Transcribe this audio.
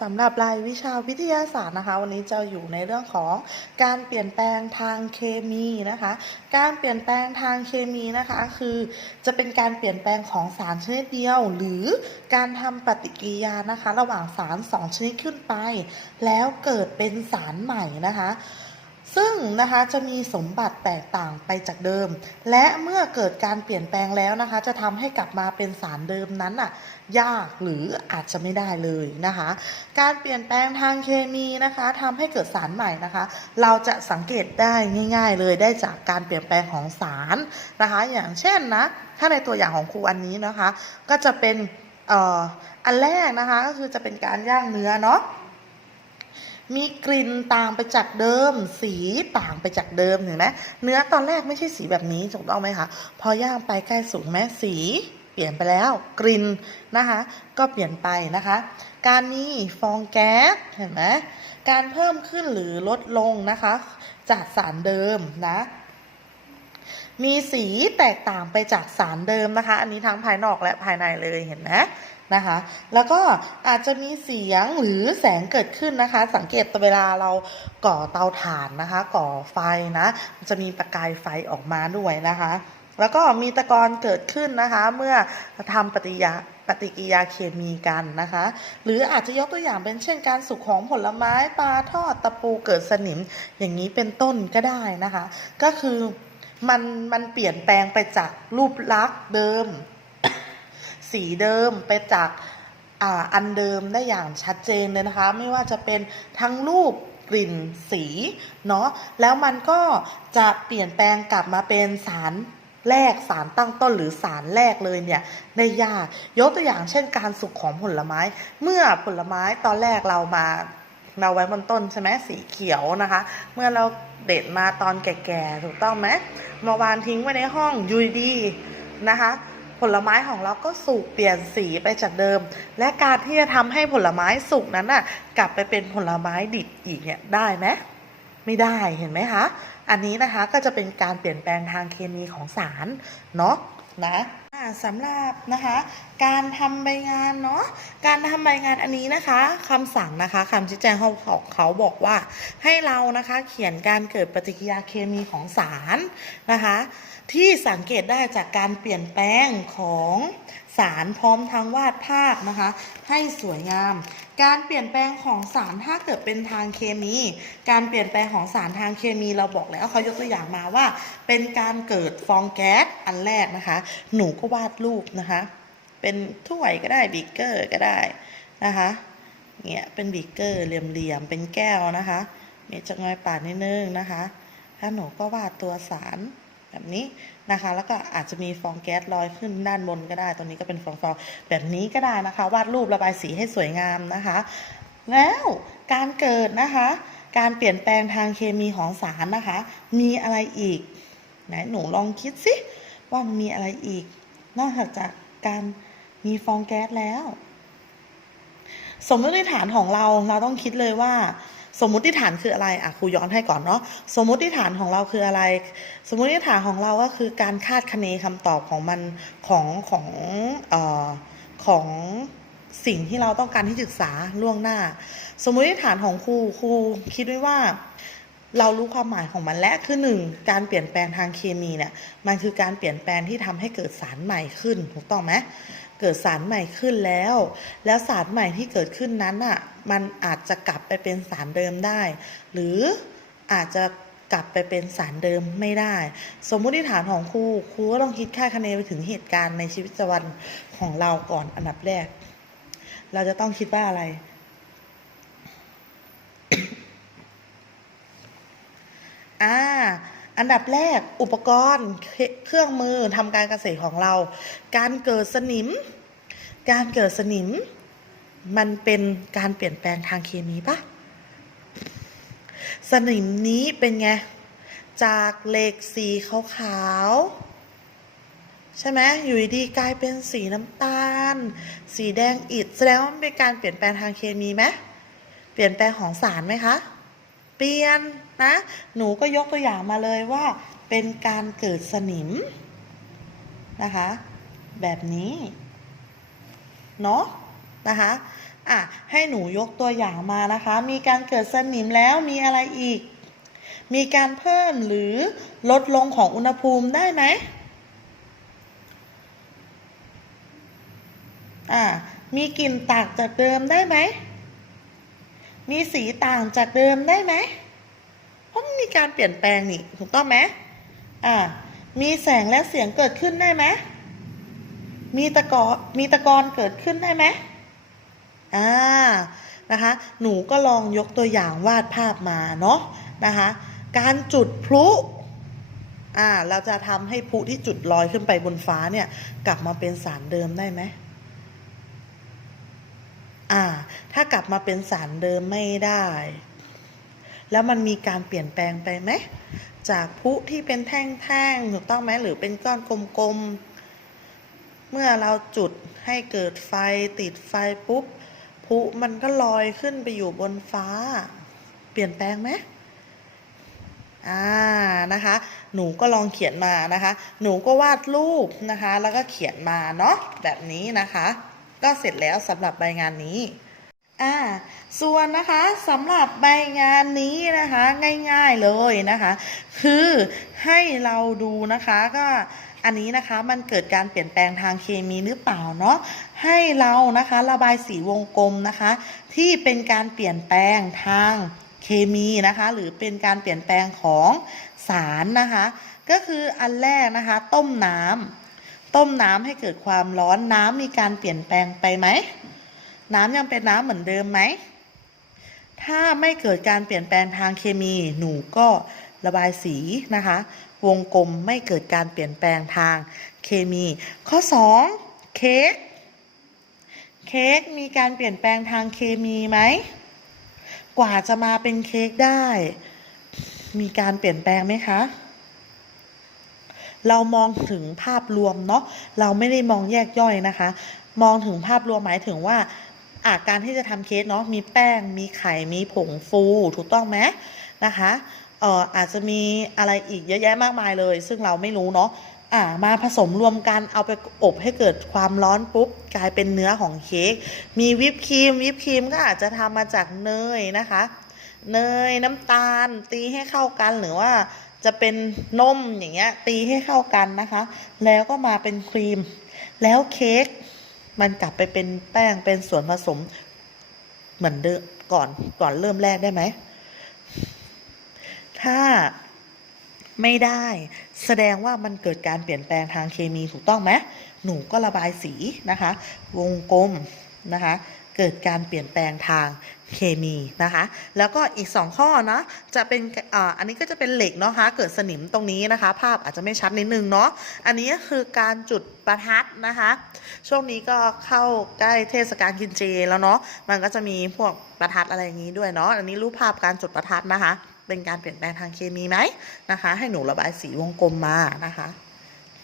สำหรับรายวิชาวิทยาศาสตร์นะคะ วันนี้จะอยู่ในเรื่องของการเปลี่ยนแปลงทางเคมีนะคะ การเปลี่ยนแปลงทางเคมีนะคะ คือจะเป็นการเปลี่ยนแปลงของสารชนิดเดียว หรือการทำปฏิกิริยานะคะ ระหว่างสารสองชนิดขึ้นไป แล้วเกิดเป็นสารใหม่นะคะ ซึ่งนะคะจะมีสมบัติแตกต่างไปจากเดิม และเมื่อเกิดการเปลี่ยนแปลงแล้วนะคะ จะทำให้กลับมาเป็นสารเดิมนั้นอะยากหรืออาจจะไม่ได้เลยนะคะ การเปลี่ยนแปลงทางเคมีนะคะทำให้เกิดสารใหม่นะคะ เราจะสังเกตได้ง่าย ๆ เลยได้จากการเปลี่ยนแปลงของสารนะคะ อย่างเช่นนะถ้าในตัวอย่างของครูอันนี้นะคะ ก็จะเป็นอออันแรกนะคะก็คือจะเป็นการย่างเนื้อเนาะ มีกลิ่นต่างไปจากเดิม สีต่างไปจากเดิมเห็นไหมเนื้อตอนแรกไม่ใช่สีแบบนี้ถูกต้องไหมคะพอย่างไปใกล้สุกไหมสีเปลี่ยนไปแล้วกลิ่นนะคะ ก็เปลี่ยนไปนะคะ การมีฟองแก๊สเห็นไหมการเพิ่มขึ้นหรือลดลงนะคะ จากสารเดิมนะมีสีแตกต่างไปจากสารเดิมนะคะ อันนี้ทั้งภายนอกและภายในเลยเห็นไหม นะคะ แล้วก็อาจจะมีเสียงหรือแสงเกิดขึ้นนะคะ สังเกตเวลาเราก่อเตาถ่านนะคะ ก่อไฟนะมันจะมีประกายไฟออกมาด้วยนะคะ แล้วก็มีตะกอนเกิดขึ้นนะคะ เมื่อทำปฏิยาปฏิกิริยาเคมีกันนะคะ หรืออาจจะยกตัวอย่างเป็นเช่นการสุกของผลไม้ปลาทอดตะปูเกิดสนิมอย่างนี้เป็นต้นก็ได้นะคะ ก็คือมันมันเปลี่ยนแปลงไปจากรูปลักษณ์เดิม สีเดิมไปจากอ่าอันเดิมได้อย่างชัดเจนเลยนะคะ ไม่ว่าจะเป็นทั้งรูปกลิ่นสีเนาะแล้วมันก็จะเปลี่ยนแปลงกลับมาเป็นสารแรกสารตั้งต้นหรือสารแรกเลยเนี่ยได้ยากยกตัวอย่างเช่นการสุกของผลไม้ เมื่อผลไม้ตอนแรกเรามาเราไว้บนต้นใช่ไหมสีเขียวนะคะ เมื่อเราเด็ดมาตอนแก่ๆถูกต้องไหมมาวางทิ้งไว้ในห้องยูดีนะคะ ผลไม้ของเราก็สุกเปลี่ยนสีไปจากเดิม และการที่จะทำให้ผลไม้สุกนั้นน่ะกลับไปเป็นผลไม้ดิบอีกเนี่ยได้ไหมไม่ได้เห็นไหมคะ อันนี้นะคะก็จะเป็นการเปลี่ยนแปลงทางเคมีของสารเนาะนะ สำหรับนะคะการทำใบงานเนาะการทำใบงานอันนี้นะคะคำสั่งนะคะคำชี้แจงเขาเขาเขาบอกว่า ให้เรานะคะเขียนการเกิดปฏิกิริยาเคมีของสารนะคะที่สังเกตได้จากการเปลี่ยนแปลงของ สารพร้อมทั้งวาดภาพนะคะ ให้สวยงาม การเปลี่ยนแปลงของสารถ้าเกิดเป็นทางเคมี การเปลี่ยนแปลงของสารทางเคมีเราบอกแล้วเขายกตัวอย่างมาว่า เป็นการเกิดฟองแก๊สอันแรกนะคะ หนูก็วาดรูปนะคะ เป็นถ้วยก็ได้บีเกอร์ก็ได้นะคะเนี่ยเป็นบีเกอร์เหลี่ยมๆเป็นแก้วนะคะเนี่ยจะงอยปากนิดนึงนะคะถ้าหนูก็วาดตัวสาร แบบนี้นะคะ แล้วก็อาจจะมีฟองแก๊สลอยขึ้นด้านบนก็ได้ ตรงนี้ก็เป็นฟองๆแบบนี้ก็ได้นะคะ วาดรูประบายสีให้สวยงามนะคะ แล้วการเกิดนะคะ การเปลี่ยนแปลงทางเคมีของสารนะคะ มีอะไรอีกไหนหนูลองคิดสิว่ามีอะไรอีก นอกจากการมีฟองแก๊สแล้ว สมมติฐานของเราเราต้องคิดเลยว่า สมมุติฐานคืออะไรอะครูย้อนให้ก่อนเนาะสมมุติฐานของเราคืออะไร สมมุติฐานของเราก็คือการคาดคะเนคำตอบของมันของของเอ่อของสิ่งที่เราต้องการที่ศึกษาล่วงหน้า สมมุติฐานของครูครูคิดไว้ว่าเรารู้ความหมายของมันและคือหนึ่งการเปลี่ยนแปลงทางเคมีเนี่ยมันคือการเปลี่ยนแปลงที่ทำให้เกิดสารใหม่ขึ้นถูกต้องไหม เกิดสารใหม่ขึ้นแล้ว แล้วสารใหม่ที่เกิดขึ้นนั้นอะมันอาจจะกลับไปเป็นสารเดิมได้ หรืออาจจะกลับไปเป็นสารเดิมไม่ได้ สมมุติฐานของครูครูก็ต้องคิดค่าคะเนนไปถึงเหตุการณ์ในชีวิตประจำวันของเราก่อนอันดับแรก เราจะต้องคิดว่าอะไร อ่า อันดับแรกอุปกรณ์เครื่องมือทำการเกษตรของเรา การเกิดสนิม การเกิดสนิม มันเป็นการเปลี่ยนแปลงทางเคมีปะสนิมนี้เป็นไง จากเหล็กสีขาวๆใช่ไหมอยู่ดีๆกลายเป็นสีน้ำตาล สีแดงอิฐแสดงว่าเป็นการเปลี่ยนแปลงทางเคมีไหมเปลี่ยนแปลงของสารไหมคะ เปลี่ยนนะ หนูก็ยกตัวอย่างมาเลยว่า เป็นการเกิดสนิมนะคะ แบบนี้ เนาะนะคะอะให้หนูยกตัวอย่างมานะคะ มีการเกิดสนิมแล้วมีอะไรอีก มีการเพิ่มหรือลดลงของอุณหภูมิได้ไหมอ่ามีกลิ่นต่างจากเดิมได้ไหม มีสีต่างจากเดิมได้ไหม เพราะมันมีการเปลี่ยนแปลงนี่ถูกต้องไหมอ่ามีแสงและเสียงเกิดขึ้นได้ไหม มีตะกอมีตะกอนเกิดขึ้นได้ไหมอ่านะคะ หนูก็ลองยกตัวอย่างวาดภาพมาเนาะนะคะ การจุดพลุอ่าเราจะทำให้พลุที่จุดลอยขึ้นไปบนฟ้าเนี่ย กลับมาเป็นสารเดิมได้ไหมอ่า ถ้ากลับมาเป็นสารเดิมไม่ได้ แล้วมันมีการเปลี่ยนแปลงไปไหมจากพลุที่เป็นแท่งๆถูกต้องไหมหรือเป็นก้อนกลมๆ เมื่อเราจุดให้เกิดไฟติดไฟปุ๊บพลุมันก็ลอยขึ้นไปอยู่บนฟ้า เปลี่ยนแปลงไหมอ่านะคะ หนูก็ลองเขียนมานะคะ หนูก็วาดรูปนะคะ แล้วก็เขียนมาเนาะแบบนี้นะคะ ก็เสร็จแล้วสำหรับใบงานนี้อ่าส่วนนะคะสำหรับใบงานนี้นะคะง่ายๆเลยนะคะ คือให้เราดูนะคะก็ อันนี้นะคะมันเกิดการเปลี่ยนแปลงทางเคมีหรือเปล่าเนาะให้เรานะคะระบายสีวงกลมนะคะ ที่เป็นการเปลี่ยนแปลงทางเคมีนะคะ หรือเป็นการเปลี่ยนแปลงของสารนะคะ ก็คืออันแรกนะคะ ต้มน้ำต้มน้ำให้เกิดความร้อนน้ำมีการเปลี่ยนแปลงไปไหมน้ำยังเป็นน้ำเหมือนเดิมไหมถ้าไม่เกิดการเปลี่ยนแปลงทางเคมีหนูก็ ระบายสีนะคะ วงกลมไม่เกิดการเปลี่ยนแปลงทางเคมี ข้อ 2 เค้กเค้กมีการเปลี่ยนแปลงทางเคมีไหม กว่าจะมาเป็นเค้กได้ มีการเปลี่ยนแปลงไหมคะเรามองถึงภาพรวมเนาะเราไม่ได้มองแยกย่อยนะคะ มองถึงภาพรวมหมายถึงว่าอาการที่จะทำเค้กเนาะมีแป้งมีไข่มีผงฟูถูกต้องไหมนะคะ เอ่ออาจจะมีอะไรอีกเยอะแยะมากมายเลย ซึ่งเราไม่รู้เนาะอ่ามาผสมรวมกันเอาไปอบให้เกิดความร้อนปุ๊บ กลายเป็นเนื้อของเค้กมีวิปครีม วิปครีมก็อาจจะทำมาจากเนยนะคะ เนยน้ำตาล ตีให้เข้ากันหรือว่าจะเป็นนมอย่างเงี้ย ตีให้เข้ากันนะคะ แล้วก็มาเป็นครีม แล้วเค้กมันกลับไปเป็นแป้งเป็นส่วนผสมเหมือนเดิมก่อนก่อนเริ่มแรกได้ไหม ถ้าไม่ได้แสดงว่ามันเกิดการเปลี่ยนแปลงทางเคมีถูกต้องไหมหนูก็ระบายสีนะคะ วงกลมนะคะ เกิดการเปลี่ยนแปลงทางเคมีนะคะ แล้วก็อีก 2 ข้อนะจะเป็นออันนี้ก็จะเป็นเหล็กเนาะคะเกิดสนิมตรงนี้นะคะ ภาพอาจจะไม่ชัดนิดนึงเนาะอันนี้ก็คือการจุดประทัดนะคะ ช่วงนี้ก็เข้าใกล้เทศกาลกินเจแล้วเนาะมันก็จะมีพวกประทัดอะไรอย่างนี้ด้วยเนาะอันนี้รูปภาพการจุดประทัดนะคะ เป็นการเปลี่ยนแปลงทางเคมีไหมนะคะ ให้หนูระบายสีวงกลมมานะคะ